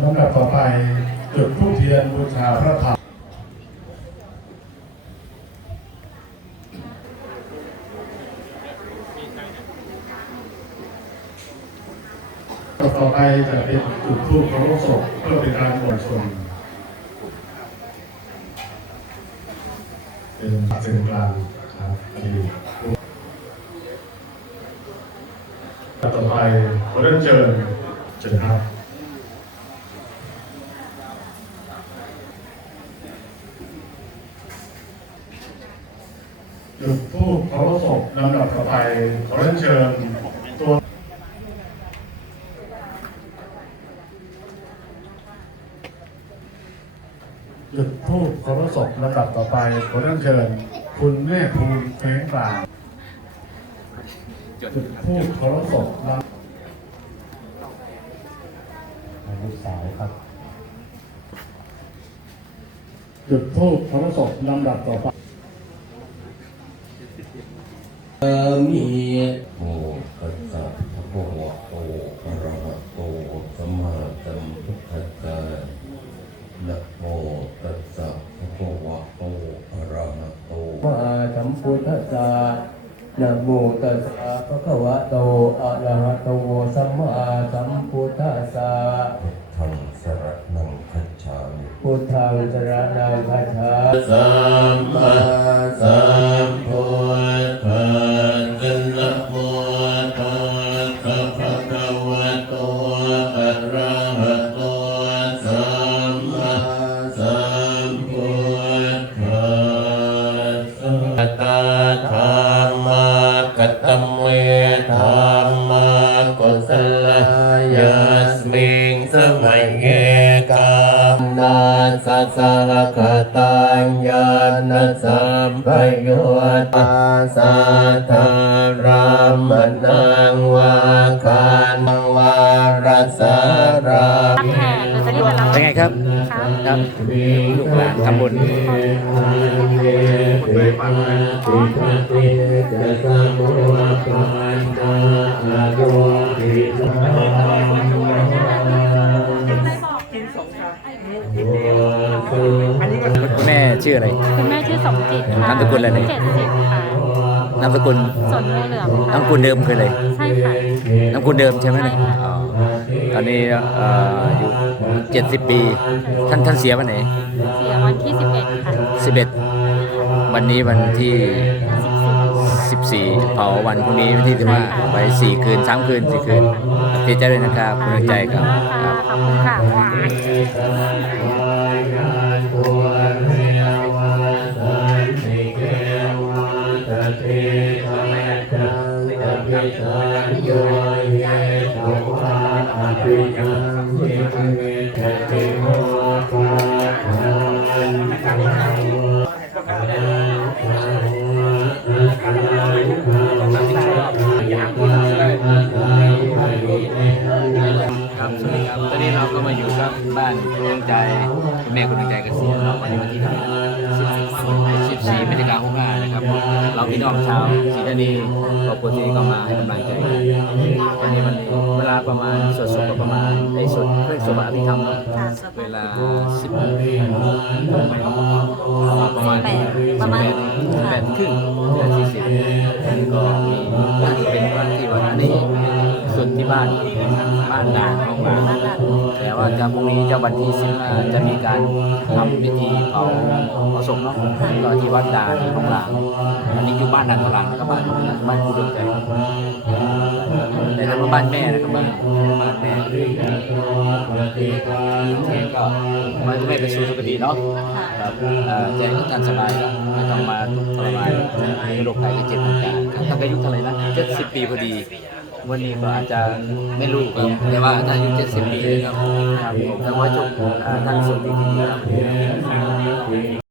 ลำดับต่อไปจุดธูปเทียนบูชาพระธรรมต่อไปจะเป็นจุดธูปเคารพศพเพื่อเป็นการบวชชนเป็นเส้นกลางครับที่ต่อไปขอเรียนเชิญเชิญครับ จุดทูปเคารพศพลำดับต่อไปขอเรียนเชิญตัวจุดทูปเคารพศพลำดับต่อไปขอเรียนเชิญ คุณแม่ภูมิแฝงกลางจุดทูปเคารพศพลำลูกสาวครับ จุดทูปเคารพศพลำดับต่อไป โตอะระหะโตมาสัมพุทธัสสะนะโมตัสสะภะคะวะโตอะระหะโตสัมมาสัมพุทธัสสะพุทธังสรณังคัจฉามิพุทธังสรณังคัจฉามิสัมมาสัมพุทธัสสะนะโมตัสสะภะคะวะโตอะระหะโตสัมมาสัม กุศลายาสมิงสมัยเงกามนาสัสสะกตัญญาณสัมปยุตตาสัทธารามนังวาคานังวารสารารับแขกหรือจะเป็นไงครับครับลูกหลานทำบุญคุณแม่ ชื่ออะไร คุณแม่ชื่อสมจิตค่ะนามสกุลอะไรเนี่ย เจ็ดสิบค่ะนามสกุลสนงูเหลือมค่ะนามสกุลเดิมคืออะไรใช่ค่ะ นามสกุลเดิมใช่ไหมเนี่ยใช่ค่ะ อ๋อตอนนี้เอ่ออายุเจ็ดสิบปี ท่านท่านเสียวันไหนเสียวันที่สิบเอ็ดค่ะสิบเอ็ดวันนี้วันที่สิบสี่เผาวันพรุ่งนี้วันที่สิบห้าไปสี่คืนสามคืนสี่คืนเสียใจด้วยนะครับคุณใจครับค่ะครับขอบคุณค่ะครับสวัสดีครับตอนนี้เรา บ้านดวงใจแม่คุณดวงใจเกษียณเนาะวันนี้วันที่เท่าไหร่สิบสี่พฤศจิกายนหกห้า นะครับ เราพี่น้องชาวศรีธานีครอบครัวที่ก็มาให้กำลังใจกันวันนี้มันเวลาประมาณสวดศพก็ประมาณไอ้สวดเรื่องสวดอภิธรรมเนาะเวลาสิบประมาณแปดประมาณแปดครึ่งแปด ที่บ้านบ้านนาของบ้านแต่ว่าจะพรุ่งนี้จะวันที่สิบจะมีการทำพิธีเผาเผาศพเนาะก็ที่วัดดาที่ของหลางอันนี้อยู่บ้านดังของลางนะครับบ้านบ้านผู้ดวงใจแต่ถ้าว่าบ้านแม่นะครับบ้านบ้านแม่แม่ก็มันไม่ไปสู่สุคติเนาะครับแจ้งก็การสบายก็ไม่ต้องมาทุกข์ทรมานมีโรคภัยไข้เจ็บต่างๆถ้าอายุเท่าไหร่นะเจ็ดสิบปีพอดีวันนี้ก็อาจจะไม่รู้ครับแต่ว่าถ้าอายุ70ปีครับครับแต่ว่าจุกท่านสุดที่ดีครับ